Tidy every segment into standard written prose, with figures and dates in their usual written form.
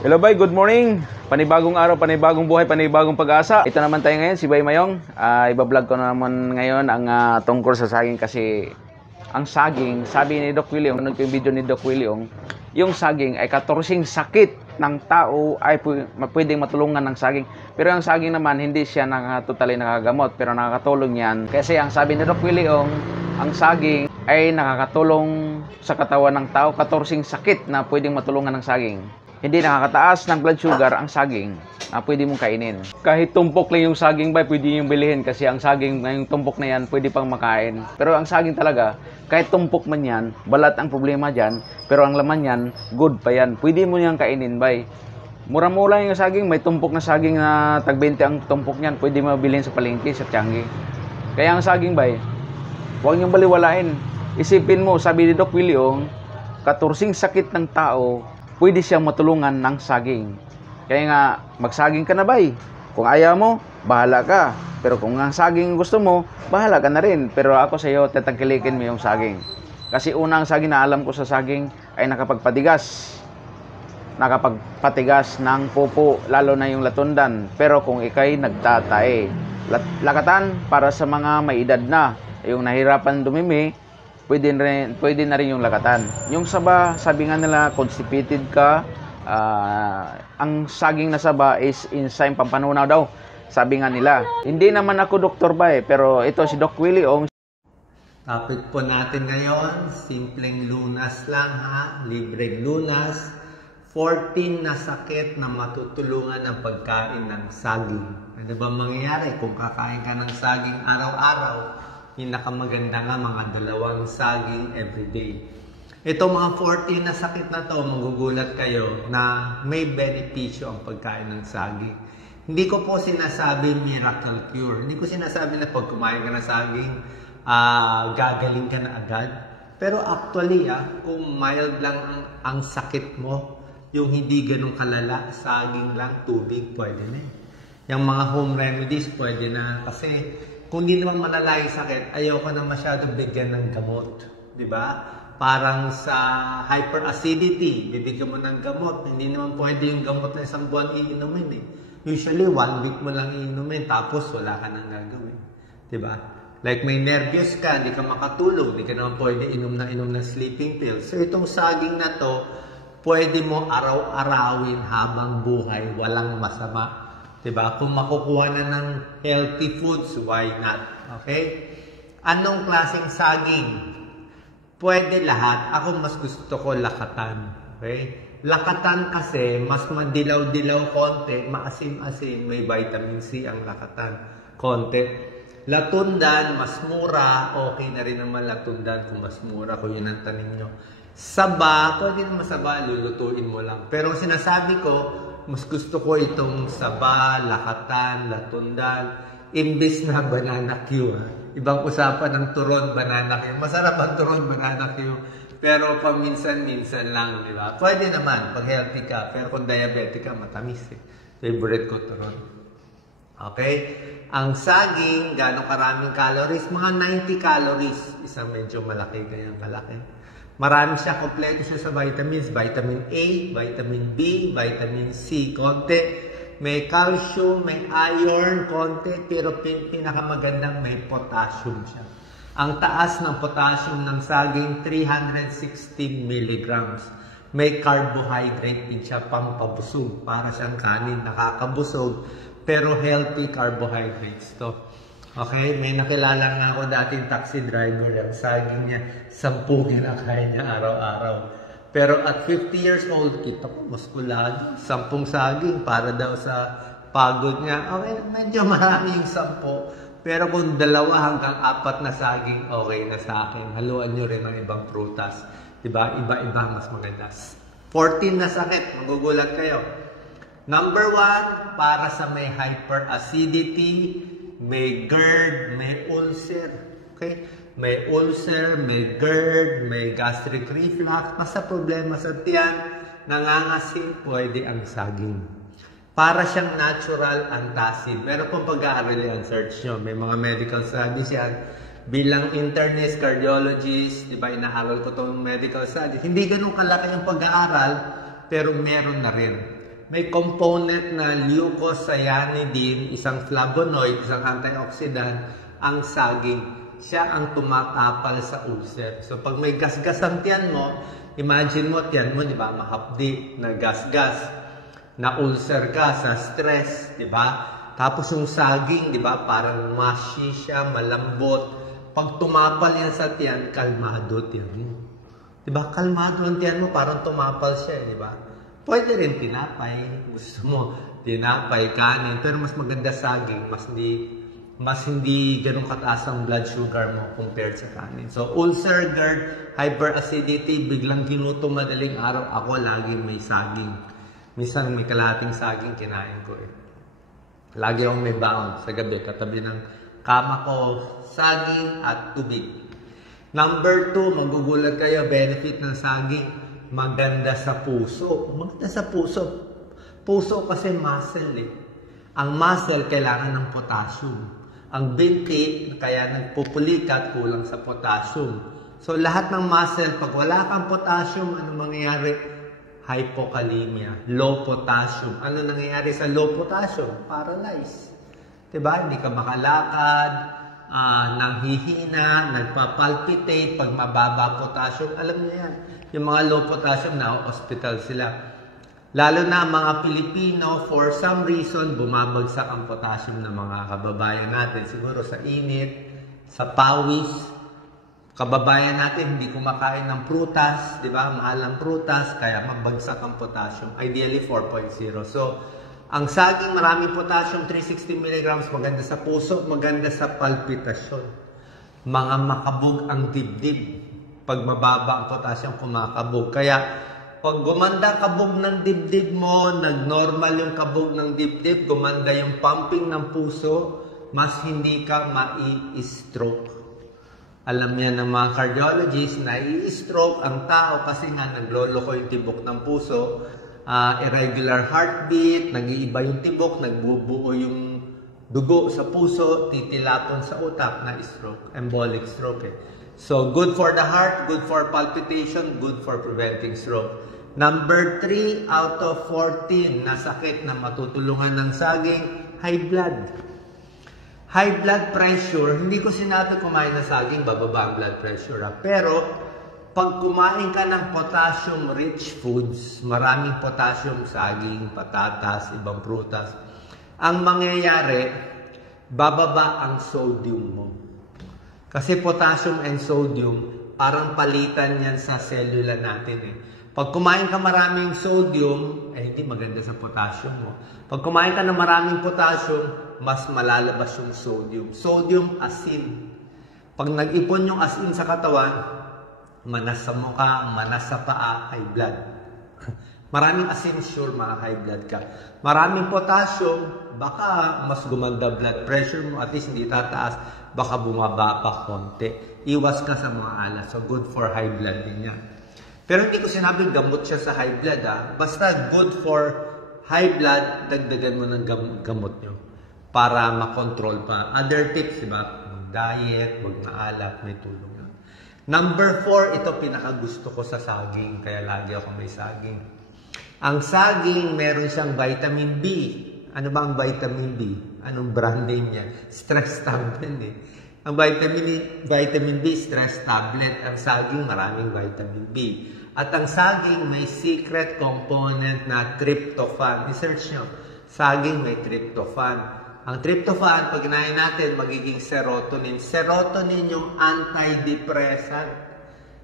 Hello bay, good morning. Panibagong araw, panibagong buhay, panibagong pag-asa. Ito naman tayo ngayon, si Bay Mayong. Ibablog ko naman ngayon ang tungkol sa saging kasi ang saging, sabi ni Doc Willie, nanonood ko yung video ni Doc Willie, yung saging ay 14 sakit ng tao ay pwedeng matulungan ng saging. Pero ang saging naman, hindi siya totally nakakagamot, pero nakakatulong yan. Kasi ang sabi ni Doc Willie, ang saging ay nakakatulong sa katawan ng tao, 14 sakit na pwedeng matulungan ng saging. Hindi nakakataas ng blood sugar ang saging na pwede mong kainin. Kahit tumpok lang yung saging ba, pwede yung bilhin kasi ang saging, yung tumpok na yan, pwede pang makain. Pero ang saging talaga, kahit tumpok man yan, balat ang problema dyan, pero ang laman yan, good pa yan. Pwede mo niyang kainin, bay. Mura-mura yung saging, may tumpok na saging na tag-20 ang tumpok niyan, pwede mo bilhin sa palengke, sa Tiangge. Kaya ang saging, bay, huwag niyong baliwalain. Isipin mo, sabi ni Doc Willie, 14 sakit ng tao, pwede siyang matulungan ng saging. Kaya nga, magsaging ka na bay. Kung ayaw mo, bahala ka. Pero kung ang saging gusto mo, bahala ka na rin. Pero ako sa iyo, tatangkilikin mo yung saging. Kasi unang saging na alam ko sa saging ay nakapagpatigas. Nakapagpatigas ng pupo, lalo na yung latundan. Pero kung ikay nagtatae, lakatan para sa mga may edad na, yung nahirapan dumimi, pwede na rin yung lakatan. Yung saba, sabi nga nila, constipated ka, ang saging na saba is enzyme pampanunaw daw. Sabi nga nila. Hindi naman ako doktor ba pero ito si Doc Willie Topic po natin ngayon, simpleng lunas lang ha, libreng lunas. 14 na sakit na matutulungan ng pagkain ng saging. Ano ba mangyayari kung kakain ka ng saging araw-araw? Pinakamaganda nga mga 2 saging everyday. Ito mga 14 na sakit na to, magugulat kayo na may benepisyo ang pagkain ng saging. Hindi ko po sinasabi miracle cure. Hindi ko sinasabi na pag kumain ka ng saging, gagaling ka na agad. Pero actually, kung mild lang ang sakit mo, yung hindi ganun kalala, saging lang, tubig, pwede na. Yung mga home remedies, pwede na. Kasi kung di naman malala yung sakit, ayoko na masyado bigyan ng gamot. Diba? Parang sa hyperacidity, bibigyan mo ng gamot. Hindi naman pwede yung gamot na isang buwan iinumin eh. Usually, 1 week mo lang iinumin, tapos wala ka nang gagawin. Diba? Like may nervyos ka, hindi ka makatulog, hindi ka naman pwede inom ng sleeping pills. So itong saging na to, pwede mo araw-arawin habang buhay, walang masama. Diba? Kung makukuha na ng healthy foods, why not? Okay? Anong klaseng saging? Pwede lahat. Ako mas gusto ko lakatan. Okay? Lakatan kasi, mas madilaw-dilaw konti, maasim-asim, may vitamin C ang lakatan. Konti. Latundan, mas mura. Okay na rin naman latundan kung mas mura, kung yun ang tanim nyo. Saba, pwede naman saba, lulutuin mo lang. Pero sinasabi ko, mas gusto ko itong saba, lakatan, latundan, imbis na banana Q. Ibang usapan ng turon, banana Q. Masarap ang turon, banana Q. Pero paminsan-minsan lang, di ba? Pwede naman, pag healthy ka. Pero kung diabetic ka, matamis eh. Favorite ko turon. Okay? Ang saging, gano'ng karaming calories? Mga 90 calories. Isang medyo malaki, kayang kalaki. Marami siya, kompleto siya sa vitamins. Vitamin A, vitamin B, vitamin C, konti. May calcium, may iron, konti. Pero pinakamagandang may potassium siya. Ang taas ng potassium ng saging, 316 milligrams. May carbohydrate din siya, pampabusog. Para siyang kanin, nakakabusog. Pero healthy carbohydrates to. Okay, may nakilala nga ako dating taxi driver, ang saging niya, 10 kinakain niya araw-araw. Pero at 50 years old, kita ko, muskulado, 10 saging para daw sa pagod niya. Okay, medyo marami yung 10. Pero kung 2 hanggang 4 na saging, okay na sa akin. Haluan nyo rin ng ibang prutas. Diba? Iba-iba, mas maganda. 14 na sakit, magugulat kayo. Number 1, para sa may hyperacidity, may GERD, may ulcer. Okay? May ulcer, may GERD, may gastric reflux. Basta problema sa tiyan, nangangasim, pwede ang saging. Para siyang natural antacid. Meron pong pag-aaral yan, search nyo. May mga medical studies yan. Bilang internist, cardiologist, di ba, inaaral ko itong medical studies. Hindi ganun kalaki yung pag-aaral, pero meron na rin. May component na leucocyanidin, isang flavonoid, isang antioxidant, ang saging. Siya ang tumatapal sa ulcer. So pag may gasgas ang tiyan mo, imagine mo tiyan mo, di ba, mahapdi, nagasgas, na ulcer ka sa stress, di ba? Tapos yung saging, di ba, parang mushy siya, malambot. Pag tumapal yan sa tiyan, kalmado tiyan mo. Di ba? Kalmado ang tiyan mo, parang tumapal siya, di ba? Pwede rin tinapay. Gusto mo, tinapay, kanin. Pero mas maganda saging, mas hindi ganun kataas ang blood sugar mo compared sa kanin. So, ulcer, GERD, hyperacidity, biglang ginuto madaling araw, ako lagi may saging. Minsan may kalahating saging kinain ko eh. Lagi akong may baon sa gabi, katabi ng kama ko, saging at tubig. Number 2, magugulat kayo, benefit ng saging, maganda sa puso. Maganda sa puso. Puso kasi muscle eh. Ang muscle kailangan ng potassium. Ang binti, kaya nagpupulikat, kulang sa potassium. So lahat ng muscle, pag wala kang potassium, ano mangyayari? Hypokalemia, low potassium. Ano nangyayari sa low potassium? Paralyzed. Diba? Hindi ka makalakad, nanghihina, nagpapalpitate, pag mababa potassium. Alam niyo yan. Yung mga low potassium na hospital sila. Lalo na mga Pilipino, for some reason, bumabagsak ang potassium ng mga kababayan natin. Siguro sa init, sa pawis, kababayan natin hindi kumakain ng prutas, di ba? Mahal ang prutas, kaya magbagsak ang potassium. Ideally, 4.0. So, ang saging maraming potassium, 360 mg, maganda sa puso, maganda sa palpitasyon. Mga makabog ang dibdib. Pag mababa ang potassium, kumakabog. Kaya, pag gumanda kabog ng dibdib mo, nag-normal yung kabog ng dibdib, gumanda yung pumping ng puso, mas hindi ka mai-stroke. Alam niya ng mga cardiologists na i-stroke ang tao kasi nga nagloloko yung tibok ng puso, irregular heartbeat, nag-iiba yung tibok, nagbubuo yung dugo sa puso, titilapon sa utak na stroke, embolic stroke eh. So, good for the heart, good for palpitation, good for preventing stroke. Number 3 out of 14 na sakit na matutulungan ng saging, high blood. High blood pressure, hindi ko sinabi kumain ng saging, bababa ang blood pressure. Pero, pag kumain ka ng potassium-rich foods, maraming potassium, saging, patatas, ibang prutas, ang mangyayari, bababa ang sodium mo. Kasi potassium and sodium, parang palitan yan sa cellula natin eh. Pag kumain ka maraming sodium, hindi maganda sa potassium mo. Pag kumain ka ng maraming potassium, mas malalabas yung sodium. Sodium, asin. Pag nag-ipon yung asin sa katawan, manas sa mukha, manas sa paa, high blood. Maraming asin, sure, high blood ka. Maraming potassium, baka mas gumanda blood pressure mo, at least hindi tataas, baka bumaba pa konti. Iwas ka sa mga alas. So, good for high blood din yan. Pero hindi ko sinabi gamot siya sa high blood. Basta good for high blood, dagdagan mo ng gamot nyo para makontrol pa. Other tips, diba? Diet, wag maalat, may tulong yun. Number 4, ito pinakagusto ko sa saging. Kaya lagi ako may saging. Ang saging, meron siyang vitamin B. Ano ba ang vitamin B? Anong brand name niya? Stress tablet eh. Ang vitamin B, stress tablet. Ang saging, maraming vitamin B. At ang saging, may secret component na tryptophan. Research nyo. Saging, may tryptophan. Ang tryptophan, pag kinain natin, magiging serotonin. Serotonin yung antidepressant.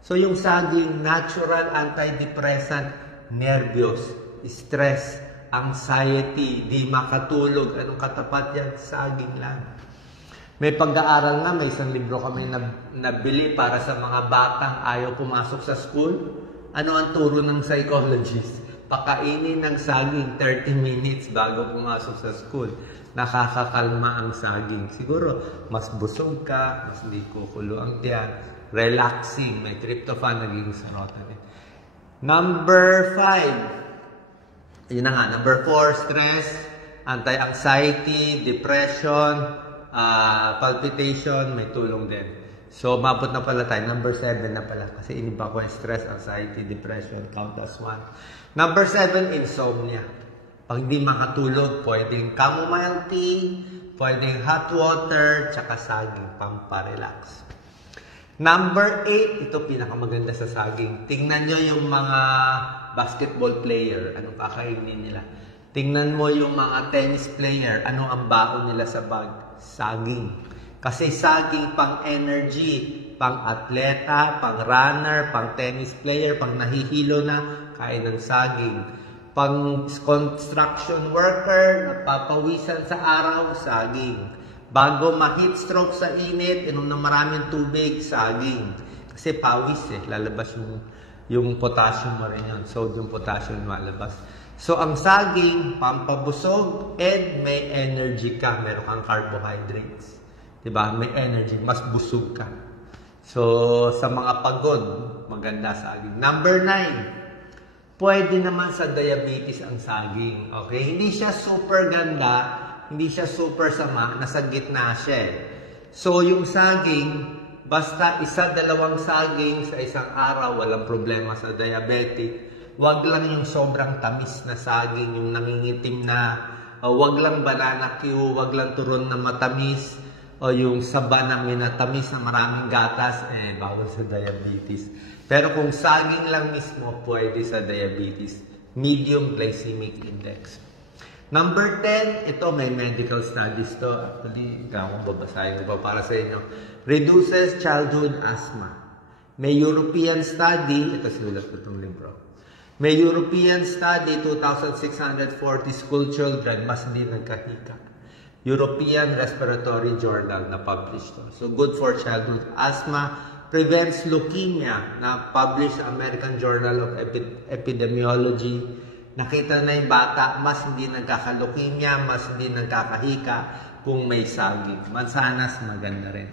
So, yung saging, natural antidepressant, nervyos, stress, anxiety, di makatulog. Anong katapat yan? Saging lang. May pag-aaral nga, may isang libro kami nabili para sa mga batang ayaw pumasok sa school. Ano ang turo ng psychologist? Pakainin ng saging 30 minutes bago pumasok sa school. Nakakakalma ang saging. Siguro, mas busog ka, mas hindi kukulo ang tiyan. Relaxing, may tryptophan, naging serotonin. Number 5. Yun na nga. Number 4, stress, anti-anxiety, depression, palpitation, may tulong din. So, mabot na pala tayo. Number 7 na pala. Kasi iniba ko yung stress, anxiety, depression, count as 1. Number 7, insomnia. Pag hindi makatulog, pwedeng chamomile tea, pwedeng hot water, tsaka saging, pamparelax. Number 8, ito pinakamaganda sa saging. Tingnan nyo yung mga basketball player, anong kakainin nila. Tingnan mo yung mga tennis player, ano ang baon nila sa bag? Saging. Kasi saging pang energy, pang atleta, pang runner, pang tennis player, pang nahihilo na, kain ng saging. Pang construction worker, napapawisan sa araw, saging. Bago ma-heat stroke sa init, inom na maraming tubig, saging. Kasi pawis lalabas yung potassium mo rin yun. Sodium, potassium malabas. So, ang saging, pampabusog, and may energy ka. Meron kang carbohydrates. Diba? May energy, mas busog ka. So, sa mga pagod, maganda saging. Number 9. Pwede naman sa diabetes ang saging. Okay? Hindi siya super ganda, hindi siya super sama, nasa gitna siya. So, yung saging, basta isa, dalawang saging sa isang araw, walang problema sa diabetic. Wag lang yung sobrang tamis na saging, yung nangingitim na, wag lang banana Q, wag lang turon na matamis, o yung saba na minatamis na maraming gatas, bawal sa diabetes. Pero kung saging lang mismo, pwede sa diabetes. Medium glycemic index. Number 10, ito may medical studies to. Actually, hindi akong babasahin ko para sa inyo. Reduces childhood asthma. May European study, ito sinulat ko itong libro. May European study, 2,640 school children, mas hindi nagkahika. European Respiratory Journal na published to. So, good for childhood asthma. Prevents leukemia na published sa American Journal of Epidemiology. Nakita na yung bata, mas hindi nagkaka-leukemia, mas hindi nagkakahika kung may saging. Mansanas, maganda rin.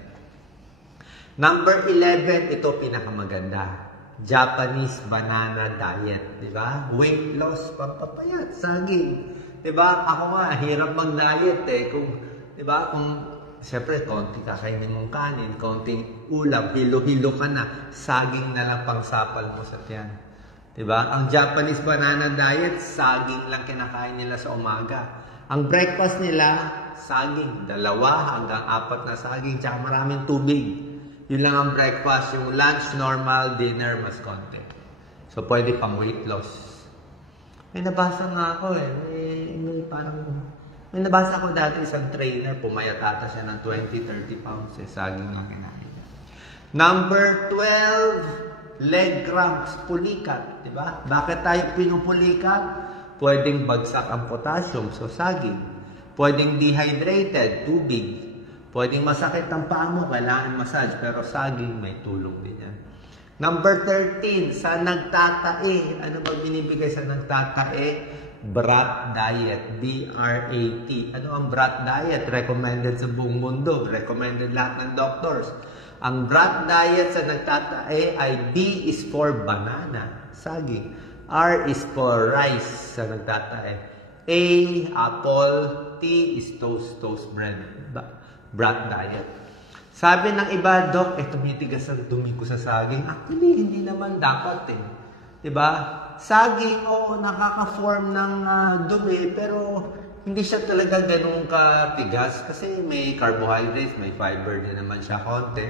Number 11, ito pinakamaganda. Japanese banana diet, di ba? Weight loss, pampapayat, saging. Di ba? Ako nga, hirap mag-diet Kung, di ba? Kung siyempre, konti kakainin mong kanin, konting ulam, hilo-hilo ka na, saging na lang pang sapal mo sa tiyan. Diba? Ang Japanese banana diet, saging lang kinakain nila sa umaga. Ang breakfast nila, saging, 2 hanggang 4 na saging, tsaka maraming tubig. Yun lang ang breakfast. Yung lunch, normal, dinner, mas konti. So, pwede pang weight loss. May nabasa nga ako May nabasa ko dati isang trainer, pumayat ata siya ng 20-30 pounds. Saging lang kinain. Number 12, leg cramps, pulikat. Diba? Bakit tayo pinupulikat? Pwedeng bagsak ang potassium, so saging. Pwedeng dehydrated, tubig. Pwedeng masakit ang paa mo, kailangan massage, pero saging may tulong din yan. Number 13, sa nagtatae. Ano ba binibigay sa nagtatae? Brat diet, B-R-A-T. Ano ang brat diet? Recommended sa buong mundo. Recommended lahat ng doctors. Ang brat diet sa nagtatae ay B is for banana, saging. R is for rice sa nagtatae. A, apple. T is toast bread. Brat diet. Sabi ng iba, Doc, tumitigas ang dumi ko sa saging. Actually, hindi naman dapat Diba? Saging, nakaka-form ng dumi, pero hindi siya talaga ganun katigas kasi may carbohydrates, may fiber din naman siya konti.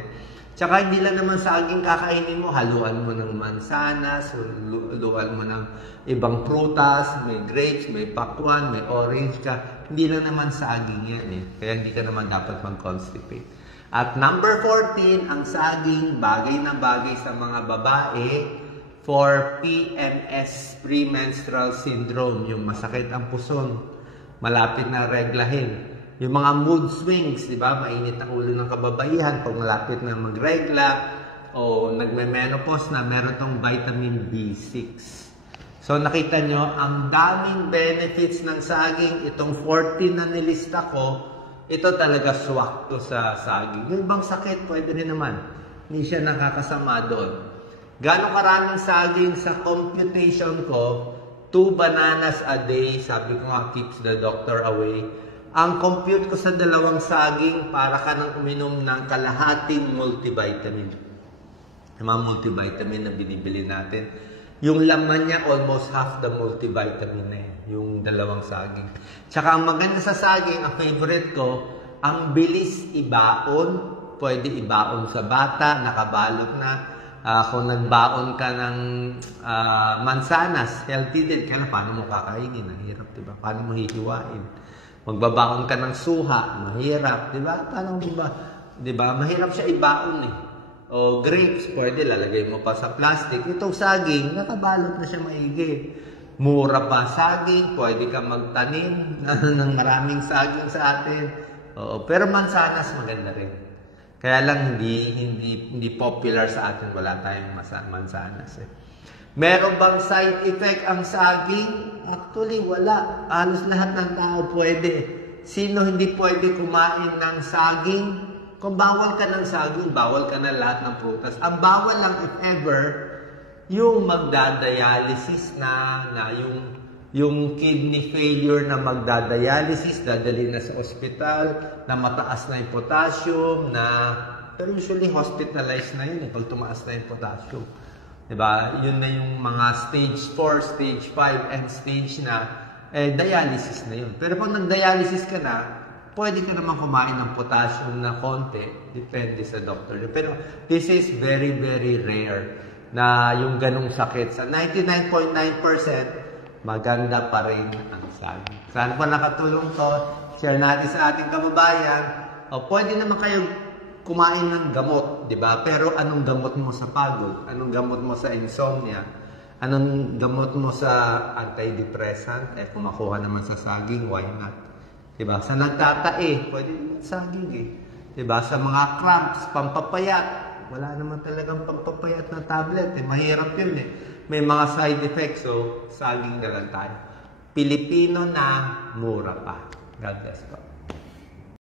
Tsaka hindi lang naman saging kakainin mo, haluan mo ng mansanas, haluan mo ng ibang prutas, may grapes, may pakwan, may orange ka. Hindi lang naman saging yan Kaya hindi ka naman dapat mag-constipate. At number 14, ang saging, bagay na bagay sa mga babae for PMS, premenstrual syndrome, yung masakit ang puson, malapit na reglahin. Yung mga mood swings, di ba? Mainit ang ulo ng kababaihan pag malapit na magregla o nagme-menopause na, meron tong vitamin B6. So nakita nyo, ang daming benefits ng saging, itong 14 na nilista ko, ito talaga swak to sa saging. Yung ibang sakit, pwede rin naman. Hindi siya nakakasama doon. Gano'ng karaming saging sa computation ko, 2 bananas a day, sabi ko nga, keeps the doctor away. Ang compute ko sa 2 saging, para ka nang uminom ng kalahating multivitamin. Yung mga multivitamin na binibili natin. Yung laman niya, almost half the multivitamin na yan. yung dalawang saging. Tsaka ang maganda sa saging, ang favorite ko, ang bilis ibaon. Pwede ibaon sa bata, nakabalot na. Kung nagbaon ka ng mansanas, healthy din. Kaya paano mo kakainin? Mahirap, diba? Paano mo hihiwain? Magbabaon ka ng suha, mahirap, diba? Paano ba? Diba? Mahirap siya ibaon eh. O grapes, pwede lalagay mo pa sa plastic. Itong saging, nakabalot na siya maigi. Mura pa saging, pwede ka magtanim ng maraming saging sa atin. Oo, pero mansanas maganda rin. Kaya lang hindi popular sa atin, wala tayong mansanas eh. Meron bang side effect ang saging? Actually, wala. Halos lahat ng tao pwede. Sino hindi pwede kumain ng saging? Kung bawal ka ng saging, bawal ka na lahat ng prutas. Ang bawal lang if ever, yung magdadialysis na yung kidney failure na magdadialysis, dadali na sa ospital, na mataas na yung potassium, pero usually hospitalized na yun pag tumaas na yung potassium. Diba? Yun na yung mga stage 4, stage 5, end stage na, dialysis na yun. Pero pag nag-dialysis ka na, pwede ka naman kumain ng potassium na konti, depende sa doctor. Pero this is very, very rare na yung ganong sakit. Sa 99.9%, maganda pa rin ang saging. Saan po nakatulong to? Share natin sa ating kababayan. Pwede naman kayo kumain ng gamot, di ba? Pero anong gamot mo sa pagod? Anong gamot mo sa insomnia? Anong gamot mo sa antidepressant? Kumakuha naman sa saging, why not? Di ba? Sa nagtatae, pwede naman saging eh. Di ba? Sa mga cramps, pampapayat, wala naman talagang pampapayat na tablet. Mahirap yun eh. May mga side effects, so saging na lang tayo. Pilipino na mura pa. God bless po.